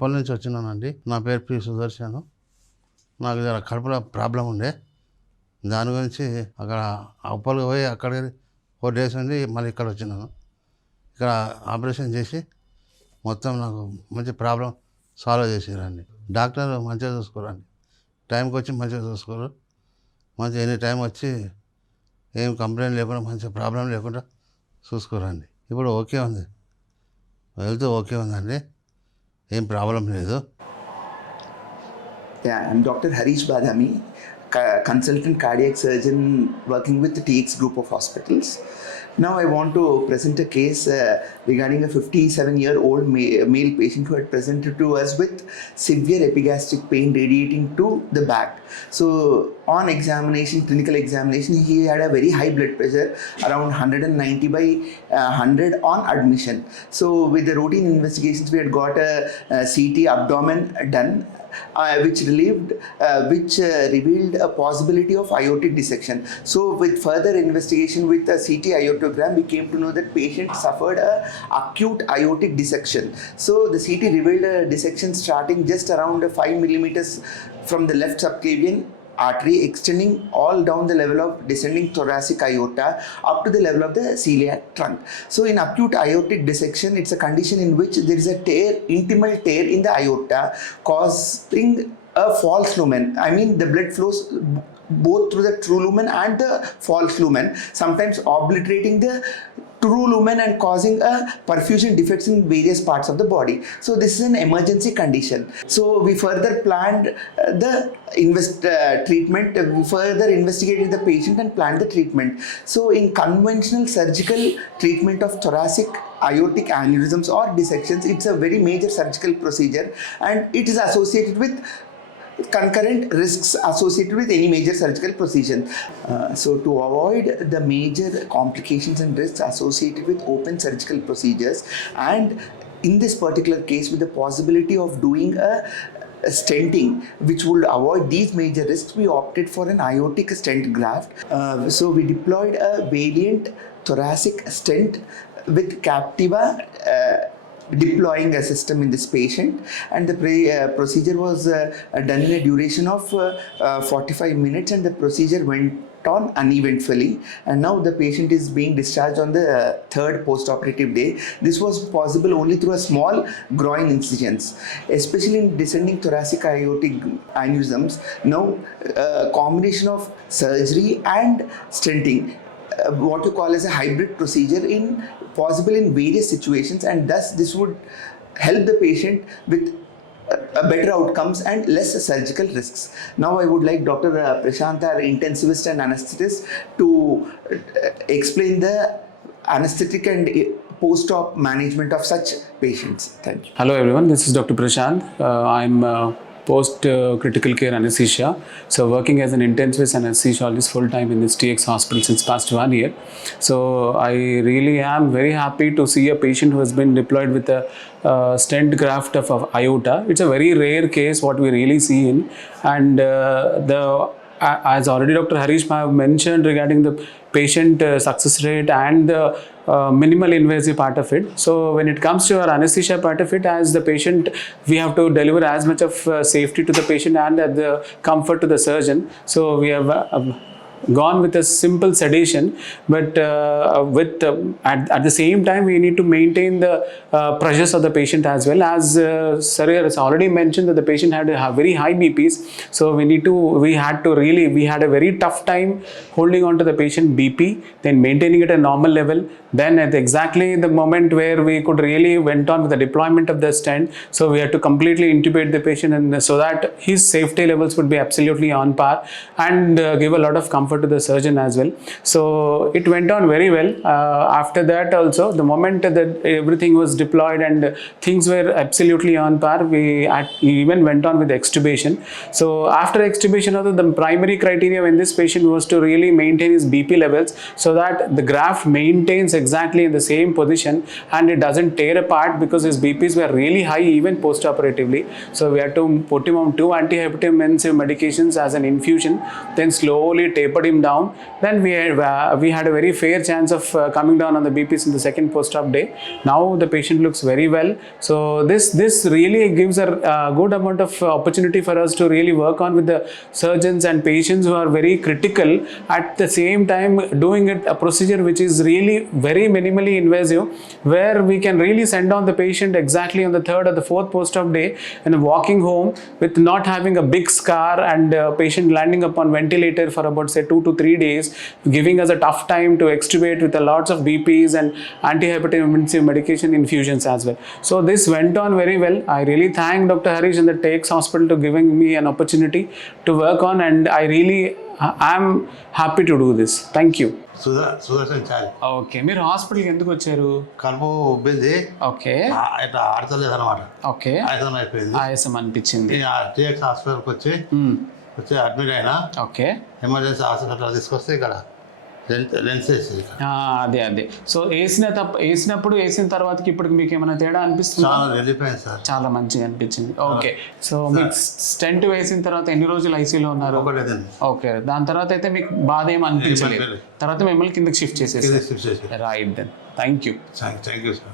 ఉప్పల్ నుంచి వచ్చినానండి. నా పేరు పి సుదర్శన్. నాకు జర కడుపులో ప్రాబ్లం ఉండే, దాని గురించి అక్కడ ఉప్పల్కి పోయి అక్కడ 4 days ఉండి మళ్ళీ ఇక్కడ వచ్చినాను. ఇక్కడ ఆపరేషన్ చేసి మొత్తం నాకు మంచి ప్రాబ్లం సాల్వ్ చేసిరండి. డాక్టర్ మంచిగా చూసుకోరండి, టైంకి వచ్చి మంచిగా చూసుకోరు. మంచిగా ఎనీ టైం వచ్చి ఏం కంప్లైంట్ లేకుండా మంచిగా ప్రాబ్లం లేకుండా చూసుకోరండి. ఇప్పుడు ఓకే ఉంది, హెల్త్ ఓకే ఉందండి, ఏం ప్రాబ్లం లేదు. Yeah, I'm Dr. Harish Badami, consultant cardiac surgeon working with the TX group of hospitals. Now I want to present a case regarding a 57-year-old male patient who had presented to us with severe epigastric pain radiating to the back. So on examination, clinical examination, he had a very high blood pressure, around 190/100 on admission. So with the routine investigations, we had got a CT abdomen done, which revealed a possibility of aortic dissection. So with further investigation with a CT aortogram, we came to know that patient suffered a acute aortic dissection. So the CT revealed a dissection starting just around 5 millimeters from the left subclavian artery, extending all down the level of descending thoracic aorta up to the level of the celiac trunk. So in acute aortic dissection, it's a condition in which there is a tear, intimal tear in the aorta, causing a false lumen. I mean, the blood flows both through the true lumen and the false lumen, sometimes obliterating the true lumen and causing a perfusion defects in various parts of the body. So this is an emergency condition. So we further planned the treatment. We further investigated the patient and planned the treatment. So in conventional surgical treatment of thoracic aortic aneurysms or dissections, it's a very major surgical procedure and it is associated with concurrent risks associated with any major surgical procedure. So to avoid the major complications and risks associated with open surgical procedures, and in this particular case with the possibility of doing a stenting which would avoid these major risks, we opted for an aortic stent graft. So we deployed a Valiant thoracic stent with Captiva deploying a system in this patient, and the procedure was done in a duration of 45 minutes, and the procedure went on uneventfully, and now the patient is being discharged on the third post-operative day. This was possible only through a small groin incisions, especially in descending thoracic aortic aneurysms. Now combination of surgery and stenting, what you call as a hybrid procedure, in possible in various situations, and thus this would help the patient with better outcomes and less surgical risks. Now I would like Dr. Prashant, our intensivist and anesthetist, to explain the anesthetic and post-op management of such patients. Thank you. Hello everyone, this is Dr. Prashant. I'm post critical care anesthesia, so working as an intensivist anesthesiologist full time in this TX hospital since past 1 year. So I really am very happy to see a patient who has been deployed with a stent graft of aorta. It's a very rare case what we really see in, and as already Dr. Harish have mentioned regarding the patient success rate and the minimal invasive part of it. So when it comes to our anesthesia part of it, as the patient, we have to deliver as much of safety to the patient and the comfort to the surgeon. So we have gone with a simple sedation, but at the same time we need to maintain the pressures of the patient as well. As sir has already mentioned that the patient had very high BPs, so we had a very tough time holding on to the patient BP, then maintaining it at a normal level. Then at exactly the moment where we could really went on with the deployment of the stent, so we had to completely intubate the patient, and so that his safety levels would be absolutely on par and give a lot of comfort to the surgeon as well. So it went on very well. After that also, the moment that everything was deployed and things were absolutely on par, we even went on with extubation. So after extubation also, the primary criteria in this patient was to really maintain his BP levels so that the graft maintains exactly in the same position and it doesn't tear apart, because his BPs were really high even post-operatively. So we had to put him on 2 antihypertensive medications as an infusion, then slowly taper put him down. Then we had a very fair chance of coming down on the BPs in the second post-op day. Now the patient looks very well. So this really gives a good amount of opportunity for us to really work on with the surgeons and patients who are very critical, at the same time doing a procedure which is really very minimally invasive, where we can really send down the patient exactly on the third or the fourth post-op day and walking home with not having a big scar, and patient landing upon ventilator for about say 2 to 3 days, giving us a tough time to extubate with a lots of BPs and antihypertensive medication infusions as well. So this went on very well. I really thank Dr. Harish and the TX Hospital to giving me an opportunity to work on, and I'm happy to do this. Thank you. Sudarshan చాలి. Okay, మీరు హాస్పిటల్కి ఎందుకు వచ్చారు? కడుపు ఉబ్బింది, okay, ఇట్లా ఆడతలేదు అనమాట, okay, ఆయాసం అయిపోయింది, ఆయాసం అనిపించింది. టీఎక్స్ హాస్పిటల్కి వచ్చి అడ్మిట్ అయినా. ఓకే, ఎమర్జెన్సీ హాస్పిటల్ తీసుకొస్తే ఇక్కడ లెన్స్ వేసి అదే సో వేసినప్పుడు వేసిన తర్వాతకి ఇప్పటికి మీకు ఏమైనా తేడా అనిపిస్తుంది? చాలా వెళ్ళిపోయింది సార్, చాలా మంచిగా అనిపించింది. ఓకే, సో మీకు స్టెంట్ వేసిన తర్వాత ఎన్ని రోజులు ఐసీయూలో ఉన్నారు? ఓకే, దాని తర్వాత అయితే మీకు బాధ ఏమి అనిపించలేదు, తర్వాత మిమ్మల్ని కిందకి షిఫ్ట్ చేసేసి. Right then, thank you. Thank you sir.